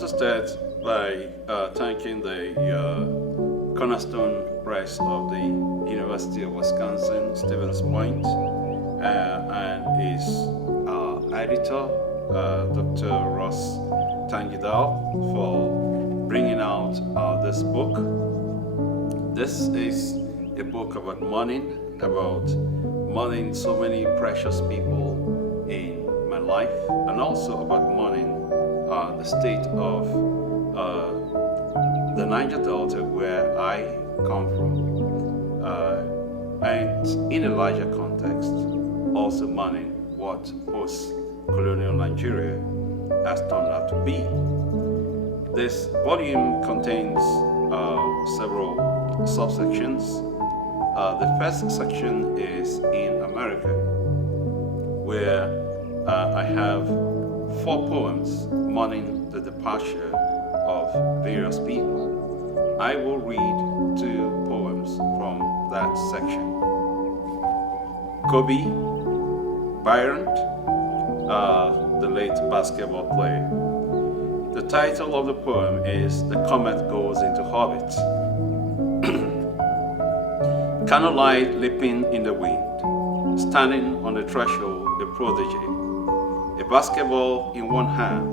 want to start by thanking the cornerstone press of the University of Wisconsin, Stevens Point, and his editor, Dr. Ross Tangidal, for bringing out this book. This is a book about mourning so many precious people in my life, and also about mourning the state of the Niger Delta where I come from, and in a larger context, also mourning what post-colonial Nigeria has turned out to be. This volume contains several subsections. The first section is in America, where I have 4 poems mourning the departure of various people. I will read 2 poems from that section. Kobe Bryant, the late basketball player. The title of the poem is "The Comet Goes into Orbit." Candlelight leaping in the wind, standing on the threshold, a prodigy. A basketball in one hand,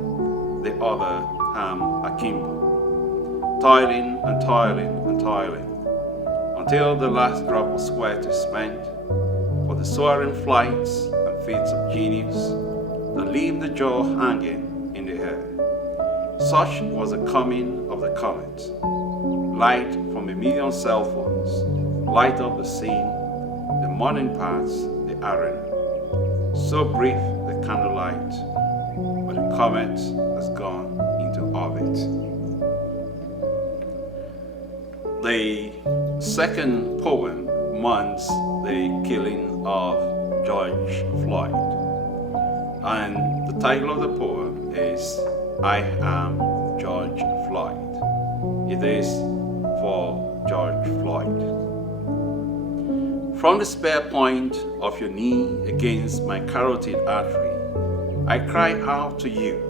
the other hand akimbo. Toiling and toiling and toiling, until the last drop of sweat is spent, for the soaring flights and feats of genius that leave the jaw hanging in the air. Such was the coming of the comet. Light from a million cell phones light up the scene, the morning parts the arena. So brief the candlelight, but the comet has gone into orbit. The second poem mourns the killing of George Floyd, and the title of the poem is "I Am George Floyd." It is for George Floyd. From the spare point of your knee against my carotid artery, I cry out to you,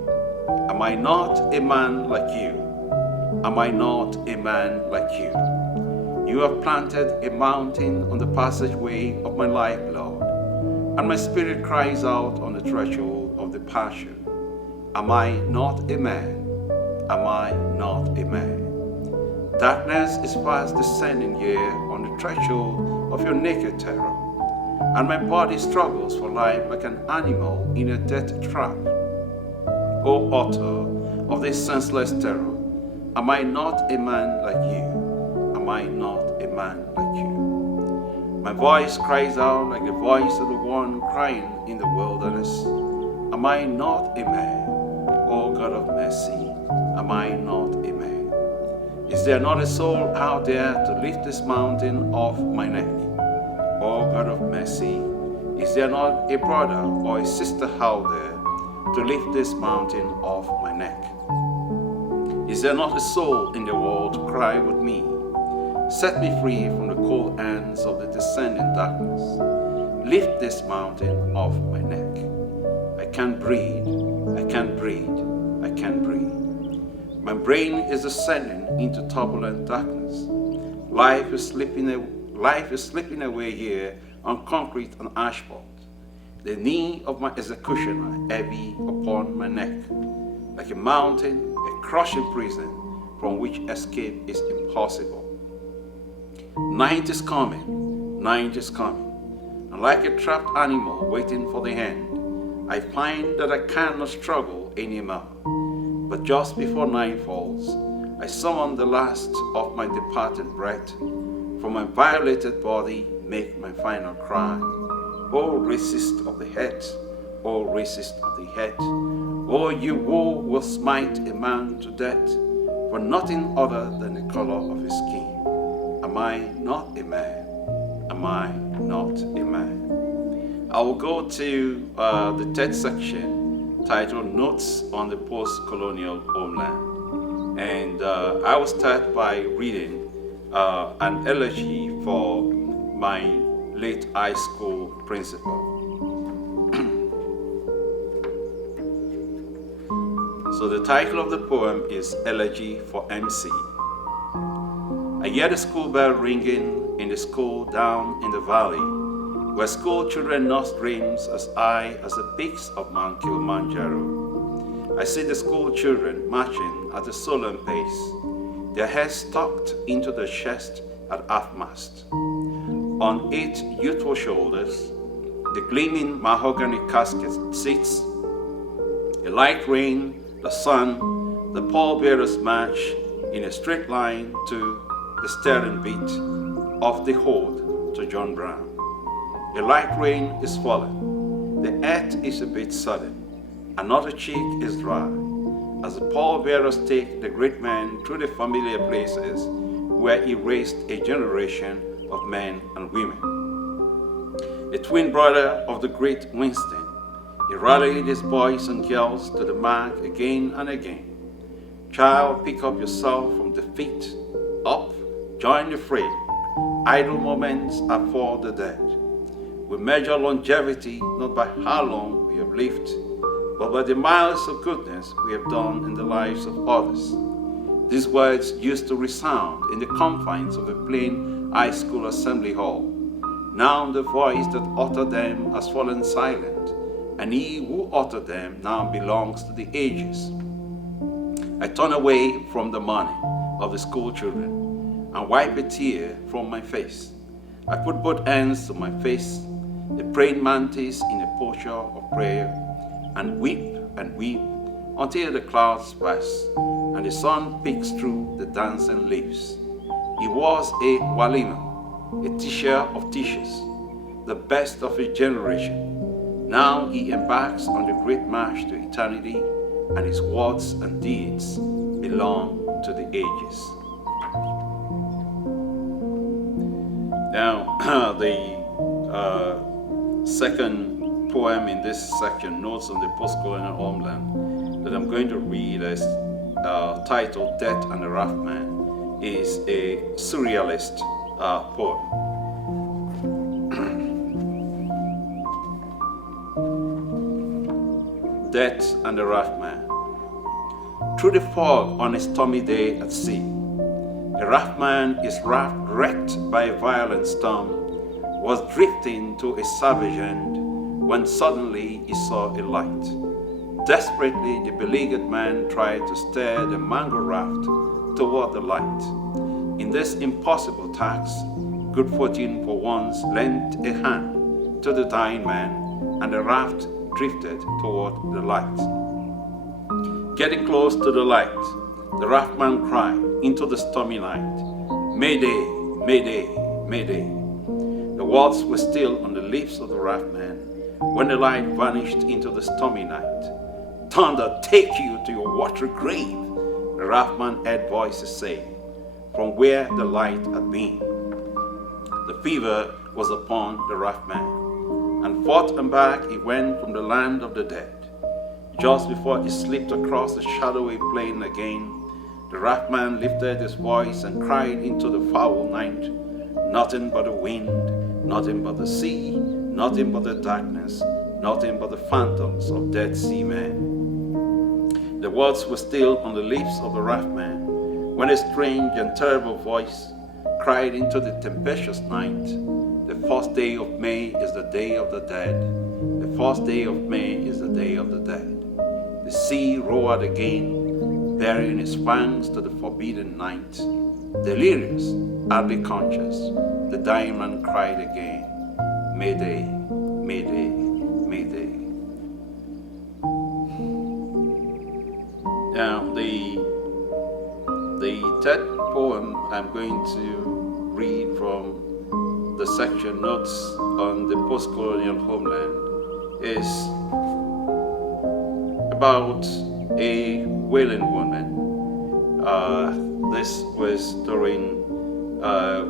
am I not a man like you? Am I not a man like you? You have planted a mountain on the passageway of my life, Lord, and my spirit cries out on the threshold of the passion. Am I not a man? Am I not a man? Darkness is fast descending here on the threshold of your naked terror, and my body struggles for life like an animal in a death trap. O author of this senseless terror, am I not a man like you? Am I not a man like you? My voice cries out like the voice of the one crying in the wilderness. Am I not a man? O God of mercy, am I not a man? Is there not a soul out there to lift this mountain off my neck? Oh God of mercy, is there not a brother or a sister out there to lift this mountain off my neck? Is there not a soul in the world to cry with me? Set me free from the cold hands of the descending darkness. Lift this mountain off my neck. I can't breathe, I can't breathe, I can't breathe. My brain is descending into turbulent darkness. Life is slipping away here on concrete and asphalt. The knee of my executioner heavy upon my neck, like a mountain, a crushing prison from which escape is impossible. Night is coming, and like a trapped animal waiting for the end, I find that I cannot struggle anymore. But just before night falls, I summon the last of my departed breath. From my violated body, make my final cry. O racist of the head, O racist of the head, O you who will smite a man to death for nothing other than the color of his skin. Am I not a man? Am I not a man? I will go to the third section, titled Notes on the Post-Colonial Homeland. And I will start by reading an elegy for my late high school principal. So the title of the poem is Elegy for MC. I hear the school bell ringing in the school down in the valley, where school children nurse dreams as high as the peaks of Mount Kilimanjaro. I see the school children marching at a solemn pace, their heads tucked into their chest at half-mast. On 8 youthful shoulders, the gleaming mahogany casket sits. A light rain, the sun, the pallbearers march in a straight line to the stirring beat of the ode to John Brown. A light rain is falling. The earth is a bit sudden. Another cheek is dry as the pallbearers take the great man through the familiar places where he raised a generation of men and women. A twin brother of the great Winston, he rallied his boys and girls to the mark again and again. Child, pick up yourself from defeat. Up, join the fray. Idle moments are for the dead. We measure longevity not by how long we have lived, but by the miles of goodness we have done in the lives of others. These words used to resound in the confines of the plain high school assembly hall. Now the voice that uttered them has fallen silent, and he who uttered them now belongs to the ages. I turn away from the mourning of the school children and wipe a tear from my face. I put both hands to my face, the praying mantis in a posture of prayer, and weep until the clouds pass and the sun peeks through the dancing leaves. He was a walima, a teacher of teachers, the best of his generation. Now he embarks on the great march to eternity, and his words and deeds belong to the ages. Now, the second poem in this section, Notes on the Post-Colonial Homeland, that I'm going to read is titled Death and the Raftsman, is a surrealist poem. Death and the Raftsman. Through the fog on a stormy day at sea, a raftman, his raft wrecked by a violent storm, was drifting to a savage end when suddenly he saw a light. Desperately, the beleaguered man tried to steer the mango raft toward the light. In this impossible task, good fortune for once lent a hand to the dying man, and the raft drifted toward the light. Getting close to the light, the raftman cried into the stormy night, "Mayday, Mayday, Mayday." The words were still on the lips of the raftman when the light vanished into the stormy night. "Thunder take you to your watery grave," the raftman heard voices say, from where the light had been. The fever was upon the raftman, and forth and back he went from the land of the dead. Just before he slipped across the shadowy plain again, the raftman lifted his voice and cried into the foul night, "Nothing but the wind, nothing but the sea, nothing but the darkness, nothing but the phantoms of dead seamen." The words were still on the lips of the raftman when a strange and terrible voice cried into the tempestuous night, "The first day of May is the day of the dead. The first day of May is the day of the dead." The sea roared again, burying its fangs to the forbidden night. Delirious, hardly conscious, the dying man cried again, "Mayday, Mayday, Mayday." Now, the third poem I'm going to read from the section Notes on the Post-Colonial Homeland is about a wailing woman. This was during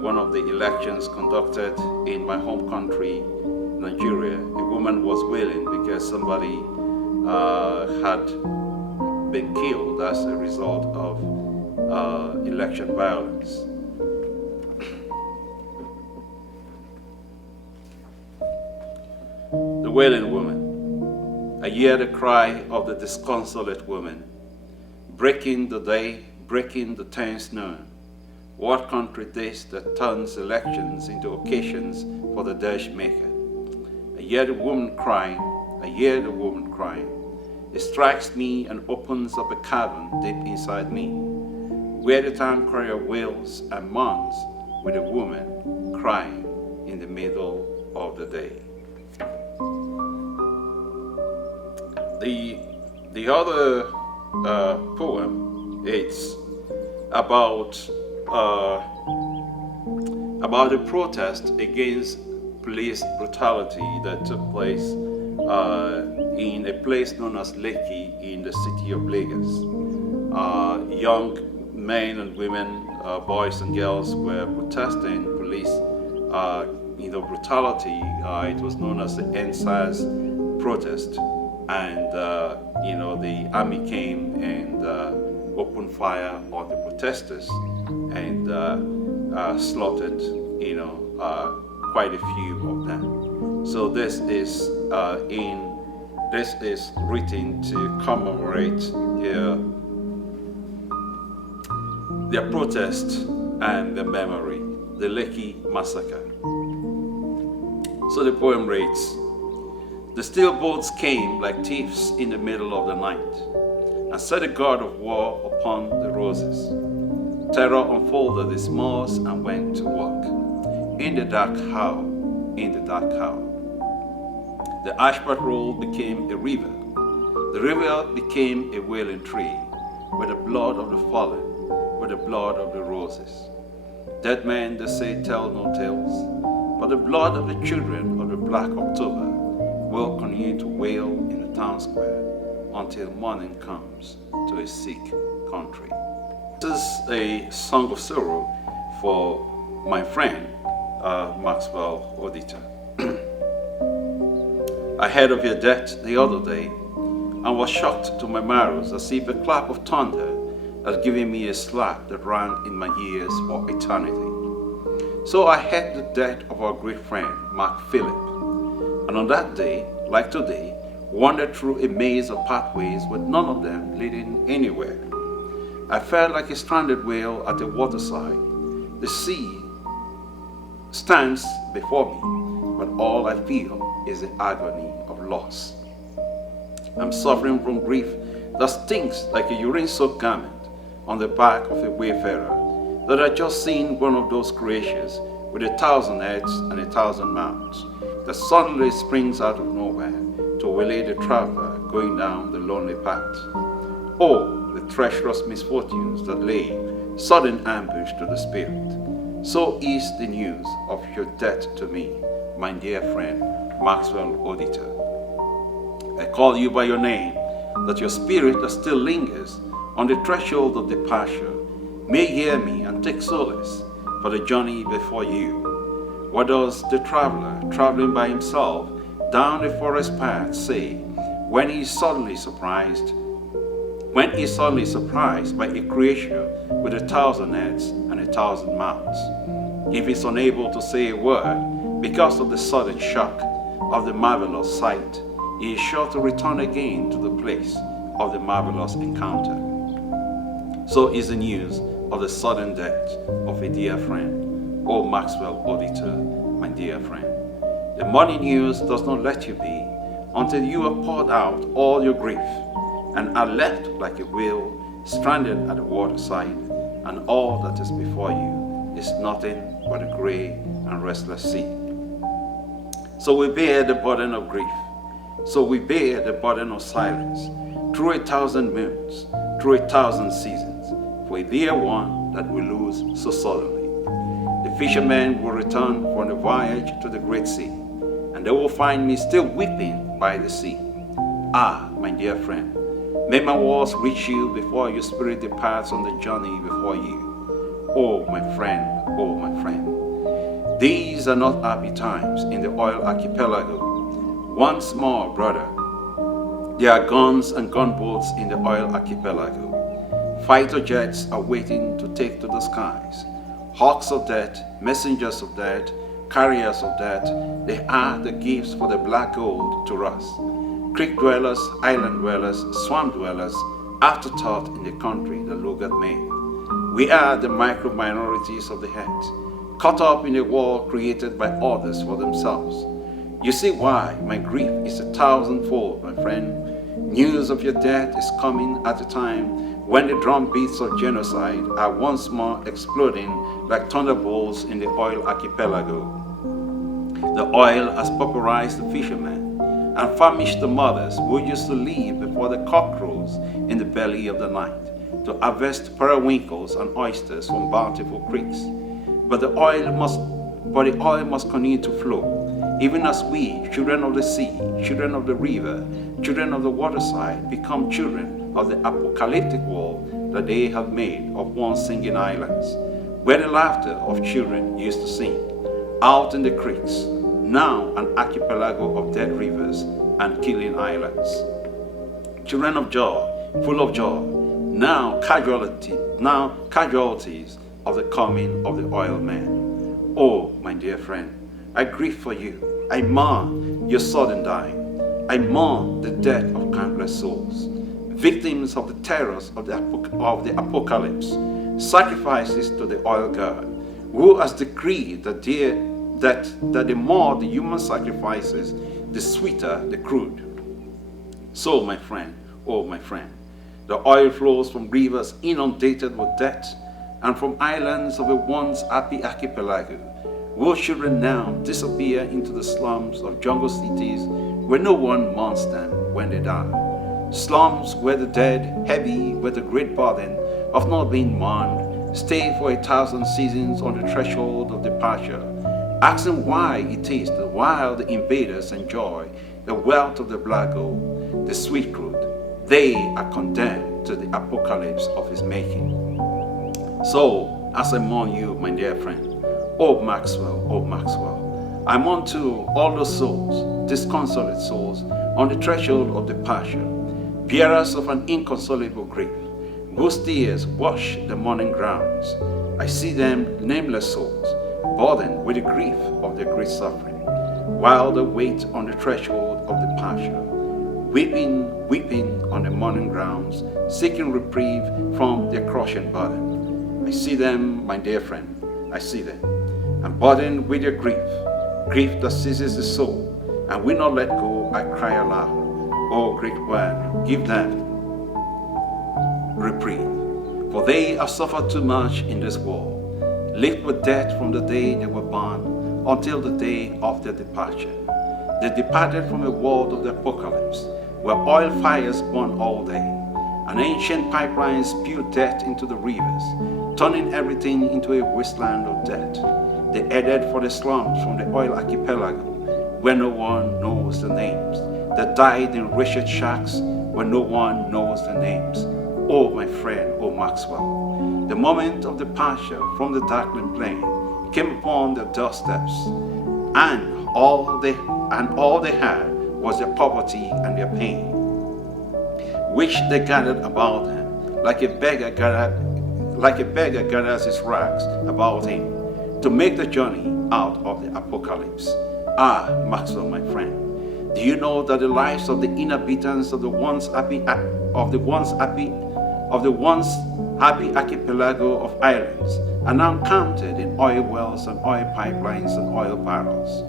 one of the elections conducted in my home country, Nigeria. A woman was wailing because somebody had been killed as a result of election violence. The wailing woman. I hear the cry of the disconsolate woman. breaking the day, breaking the tense noon. What country this that turns elections into occasions for the dash maker? I hear the woman crying, I hear the woman crying. It strikes me and opens up a cavern deep inside me, where the town crier wails and mourns with a woman crying in the middle of the day. The other poem, it's about a protest against police brutality that took place in a place known as Lekki in the city of Lagos. Young men and women, boys and girls were protesting police brutality. It was known as the NSAS protest, and the army came and opened fire on the protesters and slaughtered quite a few of them. So this is written to commemorate their protest and the memory, the Lekki massacre. So the poem reads, the steel boats came like thieves in the middle of the night and set a guard of war upon the roses. Terror unfolded its moors and went to work. In the dark howl, in the dark howl. The ash patrol became a river. The river became a wailing tree, with the blood of the fallen, with the blood of the roses. Dead men, they say, tell no tales, but the blood of the children of the Black October will continue to wail in the town square until morning comes to a sick country. This is a song of sorrow for my friend, Maxwell Odita. I heard of your death the other day and was shocked to my marrows as if a clap of thunder had given me a slap that rang in my ears for eternity. So I heard the death of our great friend, Mark Phillip, and on that day, like today, wandered through a maze of pathways with none of them leading anywhere. I felt like a stranded whale at the waterside. The sea stands before me, but all I feel is the agony of loss. I'm suffering from grief that stinks like a urine-soaked garment on the back of a wayfarer that had just seen one of those creatures with 1,000 heads and 1,000 mouths that suddenly springs out of nowhere to waylay the traveler going down the lonely path. Oh, the treacherous misfortunes that lay sudden ambush to the spirit. So is the news of your death to me, my dear friend Maxwell Odita. I call you by your name, that your spirit that still lingers on the threshold of departure may hear me and take solace for the journey before you. What does the traveler traveling by himself down the forest path say when he is suddenly surprised by a creature with 1,000 heads and 1,000 mouths? If he's unable to say a word because of the sudden shock of the marvelous sight, he is sure to return again to the place of the marvelous encounter. So is the news of the sudden death of a dear friend, O Maxwell Odita, my dear friend. The morning news does not let you be until you have poured out all your grief and are left like a whale stranded at the waterside, and all that is before you is nothing but a gray and restless sea. So we bear the burden of grief. So we bear the burden of silence through 1,000 moons, through 1,000 seasons, for a dear one that we lose so suddenly. The fishermen will return from the voyage to the great sea, and they will find me still weeping by the sea. Ah, my dear friend, may my words reach you before your spirit departs on the journey before you. Oh, my friend, oh, my friend. These are not happy times in the oil archipelago. Once more, brother, there are guns and gunboats in the oil archipelago. Fighter jets are waiting to take to the skies. Hawks of death, messengers of death, carriers of death, they are the gifts for the black gold to us. Creek dwellers, island dwellers, swamp dwellers, afterthought in the country the Lord God made. We are the micro minorities of the earth, caught up in a war created by others for themselves. You see why my grief is 1,000-fold, my friend. News of your death is coming at a time when the drumbeats of genocide are once more exploding like thunderbolts in the oil archipelago. The oil has pauperized the fishermen and famished the mothers who used to live before the cock crows in the belly of the night to harvest periwinkles and oysters from bountiful creeks. But the oil must continue to flow, even as we, children of the sea, children of the river, children of the waterside, become children of the apocalyptic world that they have made of once singing islands, where the laughter of children used to sing. Out in the creeks, now an archipelago of dead rivers and killing islands. Children of joy, full of joy, now casualties of the coming of the oil man. Oh, my dear friend, I grieve for you. I mourn your sudden dying. I mourn the death of countless souls, victims of the terrors of the apocalypse, sacrifices to the oil god, who has decreed that the more the human sacrifices, the sweeter the crude. So, my friend, oh my friend, the oil flows from rivers inundated with death, and from islands of a once happy archipelago, where children now disappear into the slums of jungle cities where no one mourns them when they die. Slums where the dead, heavy with the great burden of not being mourned, stay for 1,000 seasons on the threshold of departure, asking why it is that while the invaders enjoy the wealth of the black gold, the sweet crude, they are condemned to the apocalypse of his making. So, as I mourn you, my dear friend, oh Maxwell, I mourn too all those souls, disconsolate souls, on the threshold of departure, bearers of an inconsolable grief, whose tears wash the mourning grounds. I see them, nameless souls, burdened with the grief of their great suffering, while they wait on the threshold of departure, weeping on the mourning grounds, seeking reprieve from their crushing burden. I see them, my dear friend, I see them, and burdened with their grief that seizes the soul, and will not let go. I cry aloud, oh great one, give them reprieve, for they have suffered too much in this world, lived with death from the day they were born until the day of their departure. They departed from a world of the apocalypse, where oil fires burn all day, and ancient pipelines spewed death into the rivers, turning everything into a wasteland of death. They headed for the slums from the oil archipelago, where no one knows the names. They died in wretched shacks where no one knows the names. Oh, my friend, oh Maxwell, the moment of departure from the darkling plain came upon their doorsteps, and all they had was their poverty and their pain, which they gathered about them, like a beggar gathers his rags about him, to make the journey out of the apocalypse. Ah, Maxwell, my friend, do you know that the lives of the inhabitants of the once happy archipelago of islands are now counted in oil wells and oil pipelines and oil barrels,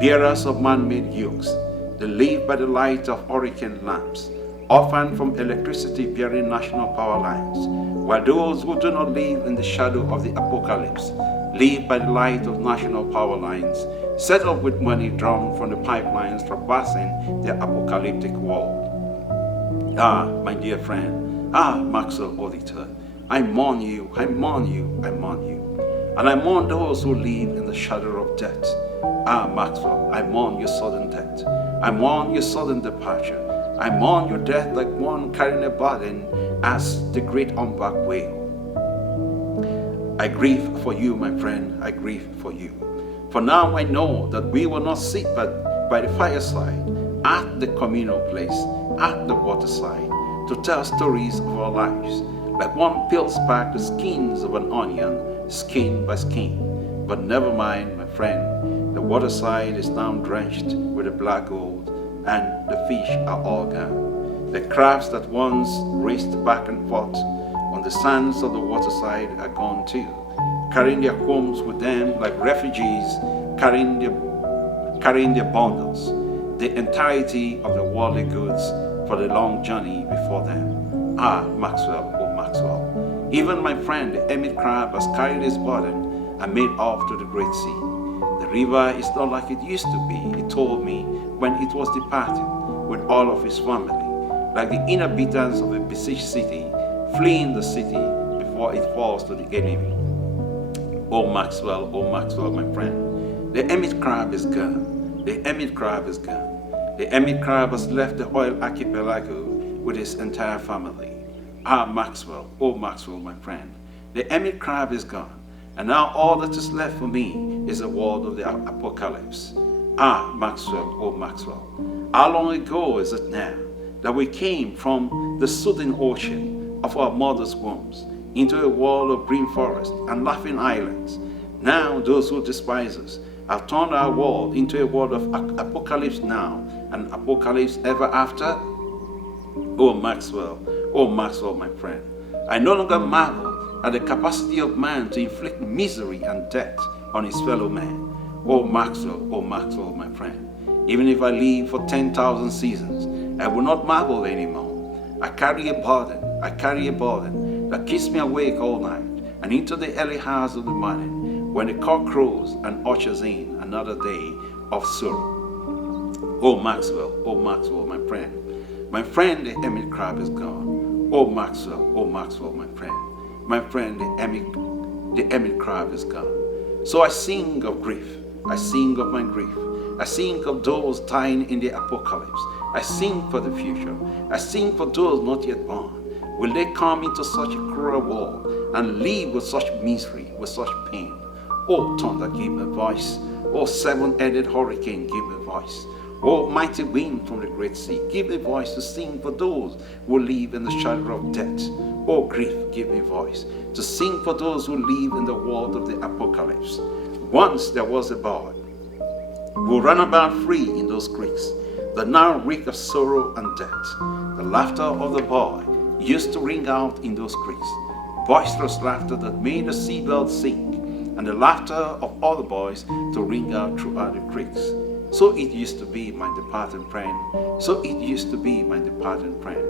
bearers of man-made yokes? They live by the light of hurricane lamps, orphaned from electricity-bearing national power lines, while those who do not live in the shadow of the apocalypse live by the light of national power lines, set up with money drawn from the pipelines traversing the apocalyptic world. Ah, my dear friend, ah, Maxwell auditor, I mourn you, I mourn you, I mourn you. And I mourn those who live in the shadow of death. Ah, Maxwell, I mourn your sudden death. I mourn your sudden departure. I mourn your death like one carrying a burden as the great humpback whale. I grieve for you, my friend, I grieve for you. For now I know that we will not sit but by the fireside, at the communal place, at the waterside, to tell stories of our lives, like one peels back the skins of an onion, skin by skin. But never mind, my friend, the waterside is now drenched with the black gold, and the fish are all gone. The crabs that once raced back and forth on the sands of the waterside are gone too, carrying their homes with them like refugees, carrying their bundles, the entirety of the worldly goods for the long journey before them. Ah, Maxwell, oh Maxwell, even my friend the hermit crab has carried his burden and made off to the great sea. The river is not like it used to be, he told me when it was departing with all of his family, like the inhabitants of a besieged city, fleeing the city before it falls to the enemy. Oh Maxwell, my friend, the hermit crab is gone. The hermit crab is gone. The hermit crab has left the oil archipelago with his entire family. Ah, Maxwell, oh Maxwell, my friend, the hermit crab is gone, and now all that is left for me is the world of the apocalypse. Ah, Maxwell, oh Maxwell, how long ago is it now that we came from the soothing ocean of our mother's wombs into a world of green forest and laughing islands? Now those who despise us have turned our world into a world of apocalypse now and apocalypse ever after. Oh Maxwell, my friend, I no longer marvel at the capacity of man to inflict misery and death on his fellow man. Oh Maxwell, my friend, even if I live for 10,000 seasons, I will not marvel anymore. I carry a burden that keeps me awake all night and into the early hours of the morning when the cock crows and ushers in another day of sorrow. Oh Maxwell, my friend, the hermit crab is gone. Oh Maxwell, my friend, the hermit crab is gone. So I sing of grief, I sing of my grief, I sing of those dying in the apocalypse. I sing for the future. I sing for those not yet born. Will they come into such a cruel world and live with such misery, with such pain? Oh, thunder, give me voice. Oh, seven-headed hurricane, give me voice. Oh, mighty wind from the great sea, give me voice to sing for those who live in the shadow of death. Oh, grief, give me voice to sing for those who live in the world of the apocalypse. Once there was a boy who ran about free in those creeks that now reek of sorrow and death. The laughter of the boy used to ring out in those creeks, boisterous laughter that made the seabirds sing, and the laughter of other boys to ring out throughout the creeks. So it used to be, my departed friend, so it used to be, my departed friend,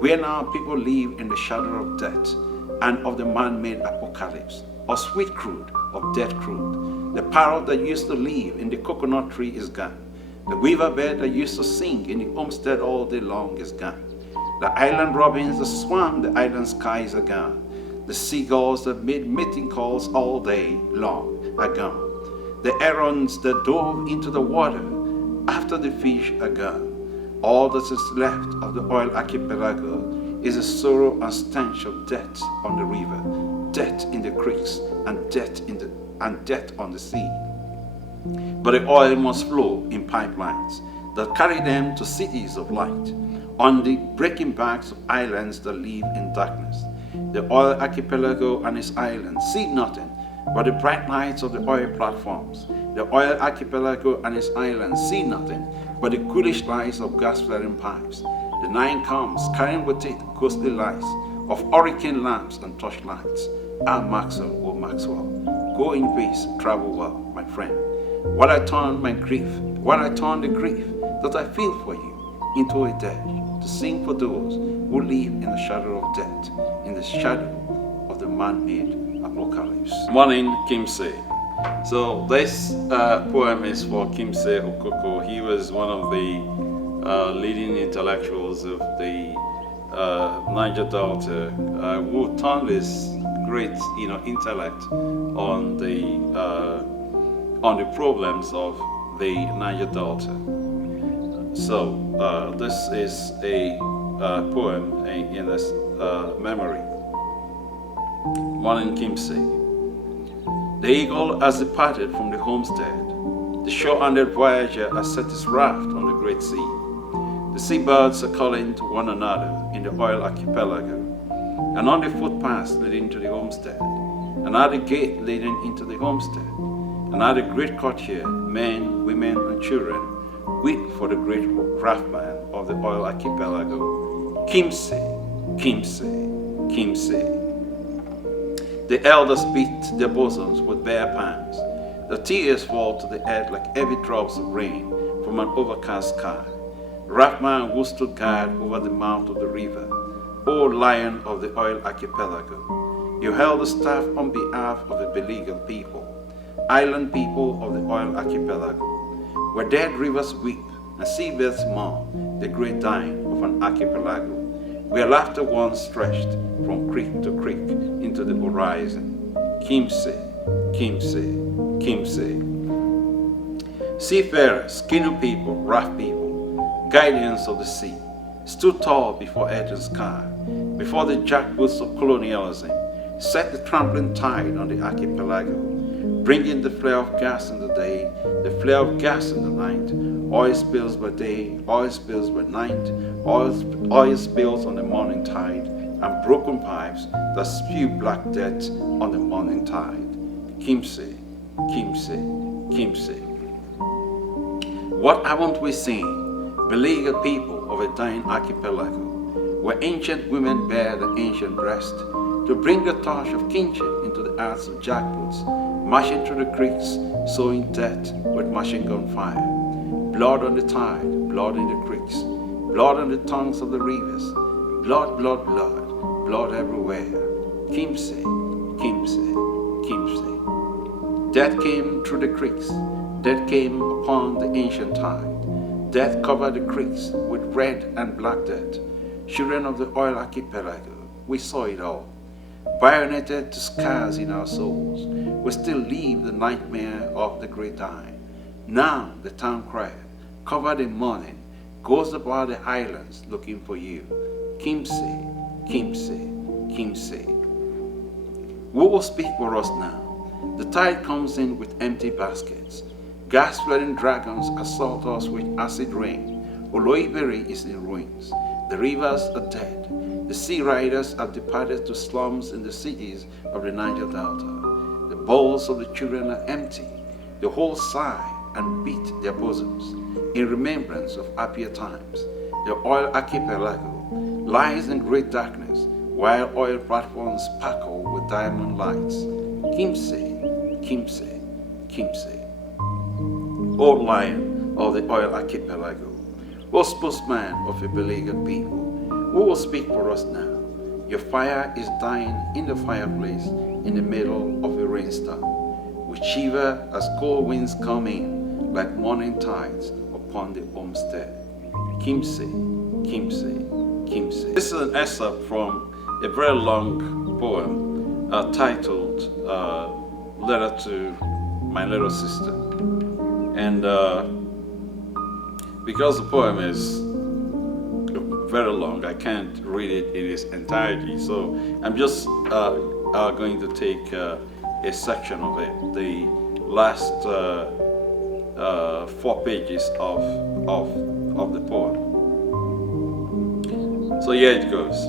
where now people live in the shadow of death and of the man-made apocalypse, of sweet crude, of dead crude. The parrot that used to live in the coconut tree is gone. The weaver bird that used to sing in the homestead all day long is gone. The island robins that swam the island skies are gone. The seagulls that made mating calls all day long are gone. The herons that dove into the water after the fish are gone. All that is left of the oil archipelago is the sorrow and stench of death on the river, death in the creeks, and death on the sea. But the oil must flow in pipelines that carry them to cities of light, on the breaking backs of islands that live in darkness. The oil archipelago and its islands see nothing but the bright lights of the oil platforms. The oil archipelago and its islands see nothing but the ghoulish lights of gas-flaring pipes. The night comes carrying with it ghostly lights of hurricane lamps and torchlights. Ah, Maxwell, oh Maxwell, go in peace, travel well, my friend. While I turn the grief that I feel for you into a dirge, to sing for those who live in the shadow of death, in the shadow of the man-made apocalypse. Mourning, Kimsey. So this poem is for Kimsey Okoko. He was one of the leading intellectuals of the Niger Delta, who turned his great, intellect on the problems of the Niger Delta. So this is a poem in this memory. Mourning, Kimsey. The eagle has departed from the homestead. The sure-handed voyager has set his raft on the great sea. The seabirds are calling to one another in the oil archipelago, and on the footpaths leading to the homestead, and at the gate leading into the homestead, and at the great courtyard, men, women, and children wait for the great raftman of the oil archipelago. Kimse, Kimse, Kimse. The elders beat their bosoms with bare palms. The tears fall to the earth like heavy drops of rain from an overcast sky. Rapman who stood guard over the mouth of the river, O lion of the oil archipelago, you held the staff on behalf of the beleaguered people, island people of the oil archipelago, where dead rivers weep and seabirds mourn the great dying of an archipelago, where laughter once stretched from creek to creek into the horizon. Kimse, Kimse, Kimse. Seafarers, canoe people, raft people, guardians of the sea, stood tall before earth and sky, before the jackboots of colonialism, set the trampling tide on the archipelago, bringing the flare of gas in the day, the flare of gas in the night, oil spills by day, oil spills by night, oil spills on the morning tide, and broken pipes that spew black death on the morning tide. Kimse, Kimse, Kimse. What haven't we seen? Beleaguered people of a dying archipelago, where ancient women bear the ancient breast to bring the torch of kinship into the hearts of jackboots, marching through the creeks, sowing death with machine gun fire. Blood on the tide, blood in the creeks, blood on the tongues of the rivers, blood, blood, blood, blood everywhere. Kimse, Kimse, Kimse. Death came through the creeks, death came upon the ancient tide. Death covered the creeks with red and black death. Children of the oil archipelago, we saw it all. Bayoneted to scars in our souls, we still live the nightmare of the great dying. Now the town crier, covered in mourning, goes about the islands looking for you. Kimse, Kimse, Kimse. Who will speak for us now? The tide comes in with empty baskets. Gas-flooding dragons assault us with acid rain. Oloibiri is in ruins. The rivers are dead. The sea riders have departed to slums in the cities of the Niger Delta. The bowls of the children are empty. The whole sigh and beat their bosoms in remembrance of happier times. The oil archipelago lies in great darkness, while oil platforms sparkle with diamond lights. Kimse, Kimse, Kimse. O lion of the oil archipelago, O spokesman of a beleaguered people, who will speak for us now? Your fire is dying in the fireplace in the middle of a rainstorm. We shiver as cold winds come in like morning tides upon the homestead. Kimse, Kimse, Kimse. This is an excerpt from a very long poem titled Letter to My Little Sister. And because the poem is very long, I can't read it in its entirety. So I'm just going to take a section of it, the last 4 pages of the poem. So here it goes.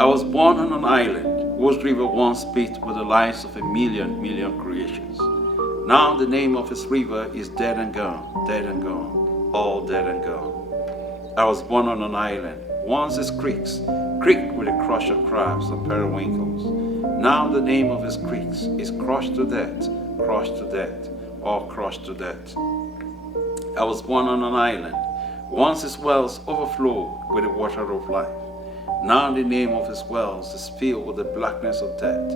I was born on an island whose river once beat with the lives of a million creations. Now the name of its river is dead and gone, all dead and gone. I was born on an island, once its creeks creaked with a crush of crabs and periwinkles. Now the name of its creeks is crushed to death, all crushed to death. I was born on an island, once its wells overflowed with the water of life. Now the name of its wells is filled with the blackness of death,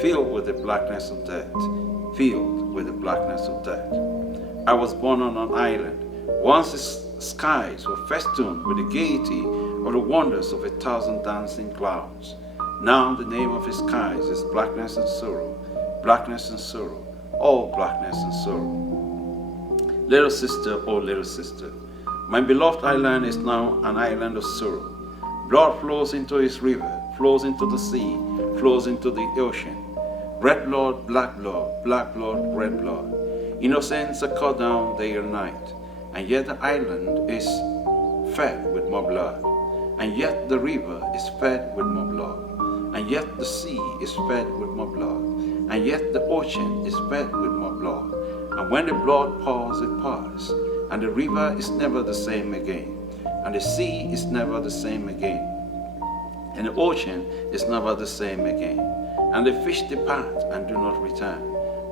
filled with the blackness of death, filled with the blackness of death. I was born on an island, once its skies were festooned with the gaiety of the wonders of 1,000 dancing clouds. Now the name of its skies is blackness and sorrow, all blackness and sorrow. Little sister, oh little sister, my beloved island is now an island of sorrow. Blood flows into its river, flows into the sea, flows into the ocean. Red blood, black blood, red blood. Innocents are cut down day and night, and yet the island is fed with more blood, and yet the river is fed with more blood, and yet the sea is fed with more blood, and yet the ocean is fed with more blood. And when the blood pours, it pours, and the river is never the same again. and the sea is never the same again, and the ocean is never the same again, and the fish depart and do not return.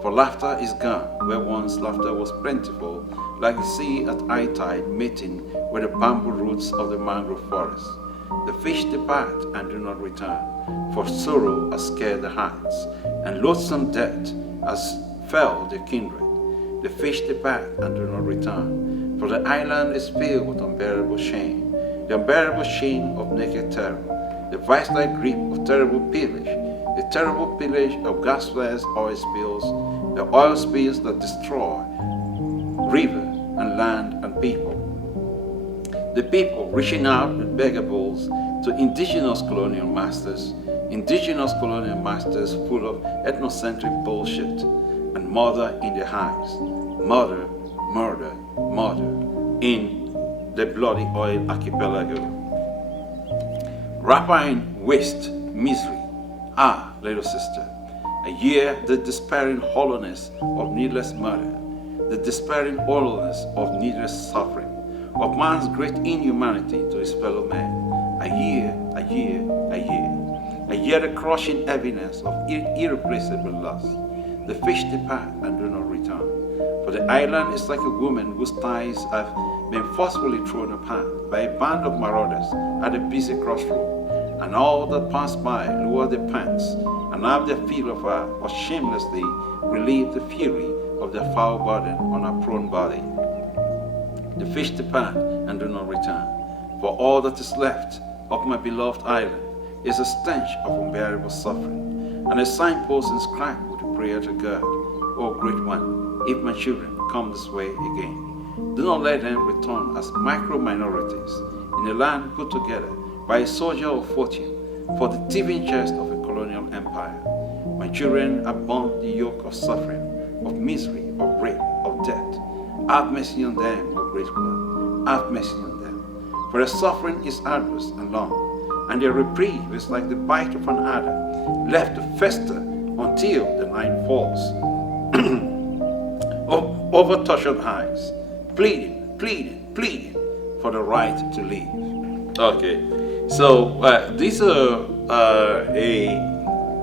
For laughter is gone, where once laughter was plentiful, like the sea at high tide meeting with the bamboo roots of the mangrove forest. The fish depart and do not return, for sorrow has scared the hearts, and loathsome death has felled the kindred. The fish depart and do not return, for the island is filled with unbearable shame, the unbearable shame of naked terror, the vice-like grip of terrible pillage, the terrible pillage of gas-flares, oil spills, the oil spills that destroy river and land and people. The people reaching out with beggables to indigenous colonial masters full of ethnocentric bullshit, and murder in their eyes. Murder, murder, murder in the bloody oil archipelago. Rapine, waste, misery. Ah, little sister, I hear the despairing hollowness of needless murder, the despairing hollowness of needless suffering, of man's great inhumanity to his fellow man. I hear the crushing heaviness of irreplaceable loss. The fish depart and do not return. For the island is like a woman whose ties have been forcefully thrown apart by a band of marauders at a busy crossroad, and all that pass by lower their pants and have their feel of her, or shamelessly relieve the fury of their foul burden on her prone body. The fish depart and do not return, for all that is left of my beloved island is a stench of unbearable suffering, and a signpost inscribed with a prayer to God, O Great One, if my children come this way again, do not let them return as micro-minorities in a land put together by a soldier of fortune for the thieving chest of a colonial empire. My children have borne the yoke of suffering, of misery, of rape, of death. Have mercy on them, O Great One, have mercy on them. For their suffering is arduous and long, and their reprieve is like the bite of an adder, left to fester until the night falls. Over tortured eyes, pleading for the right to live. Okay, so these are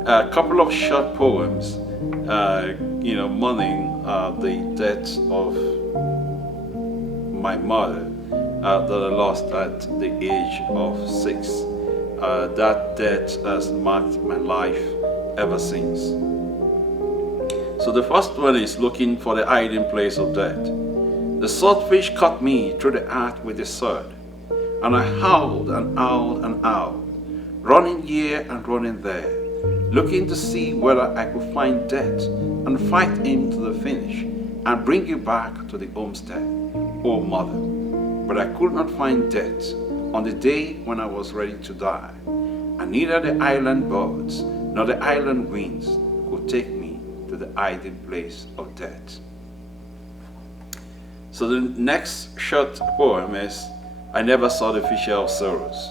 a couple of short poems, mourning the death of my mother that I lost at the age of 6. That death has marked my life ever since. So the first one is looking for the hiding place of death. The swordfish cut me through the heart with a sword, and I howled and howled and howled, running here and running there, looking to see whether I could find death and fight him to the finish and bring you back to the homestead, oh mother. But I could not find death on the day when I was ready to die, and neither the island birds nor the island winds could take me to the hiding place of death. So the next short poem is I Never Saw the Fisher of Sorrows.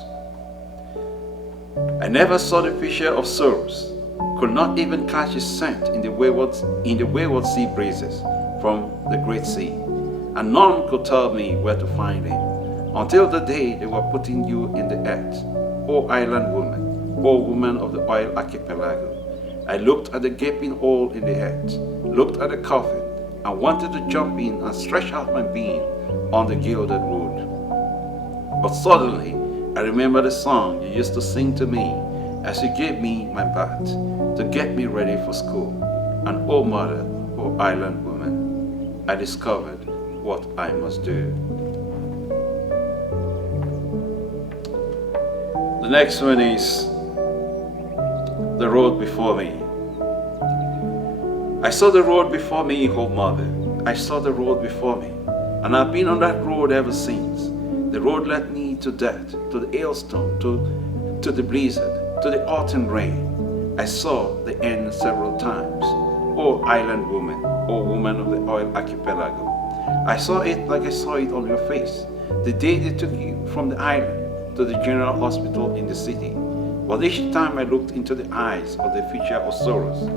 I never saw the fisher of sorrows, could not even catch his scent in the wayward sea breezes from the great sea, and none could tell me where to find him, until the day they were putting you in the earth, O island woman, O woman of the oil archipelago. I looked at the gaping hole in the earth, looked at the coffin, and wanted to jump in and stretch out my being on the gilded wood. But suddenly, I remember the song you used to sing to me as you gave me my bath to get me ready for school. And oh mother, oh island woman, I discovered what I must do. The next one is the road before me. I saw the road before me, oh mother. I saw the road before me, and I've been on that road ever since. The road led me to death, to the hailstone, to the blizzard, to the autumn rain. I saw the end several times. Oh island woman, oh woman of the oil archipelago. I saw it like I saw it on your face, the day they took you from the island to the general hospital in the city. But each time I looked into the eyes of the fisher of sorrows,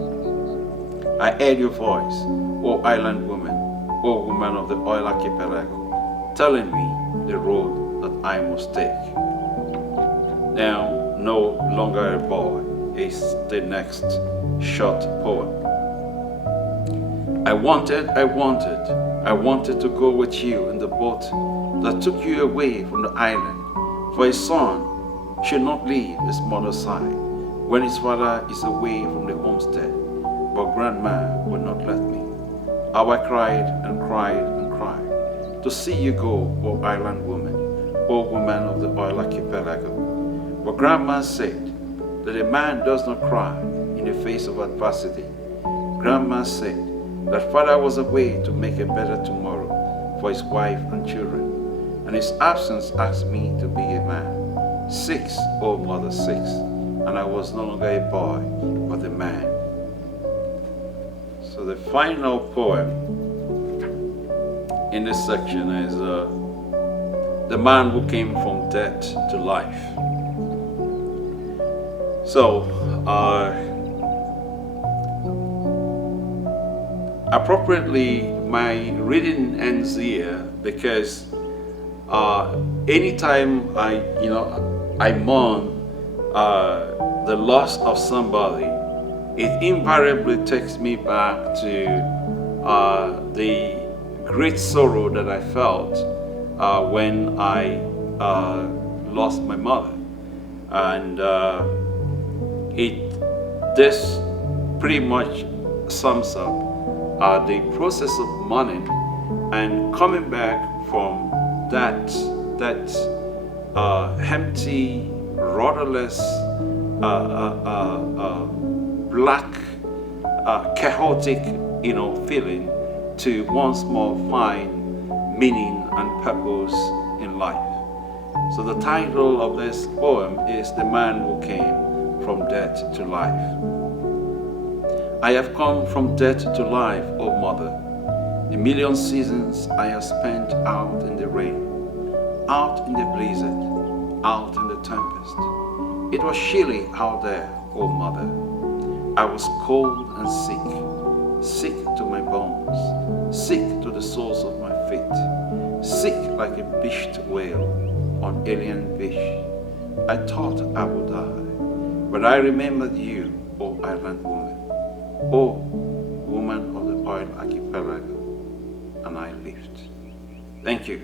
I heard your voice, oh island woman, oh woman of the oil archipelago, telling me the road that I must take. Now, no longer a boy is the next short poem. I wanted to go with you in the boat that took you away from the island, for a son should not leave his mother's side when his father is away from the homestead, but grandma would not let me. How I cried and cried and cried to see you go, O island woman, O woman of the oil archipelago. But grandma said that a man does not cry in the face of adversity. Grandma said that father was away to make a better tomorrow for his wife and children, and his absence asked me to be a man. 6, oh mother, 6, and I was no longer a boy, but a man. So the final poem in this section is The Man Who Came from Death to Life. So, appropriately, my reading ends here because anytime I mourn the loss of somebody, it invariably takes me back to the great sorrow that I felt when I lost my mother, and this pretty much sums up the process of mourning and coming back from that empty, rudderless, black, chaotic, feeling to once more find meaning and purpose in life. So the title of this poem is The Man Who Came from Death to Life. I have come from death to life, O mother. A million seasons I have spent out in the rain, out in the blizzard, out in the tempest. It was chilly out there, O mother. I was cold and sick to my bones, sick to the soles of my feet, sick like a beached whale on alien beach. I thought I would die, but I remembered you, O island woman, O woman of the oil archipelago, and I lived. Thank you.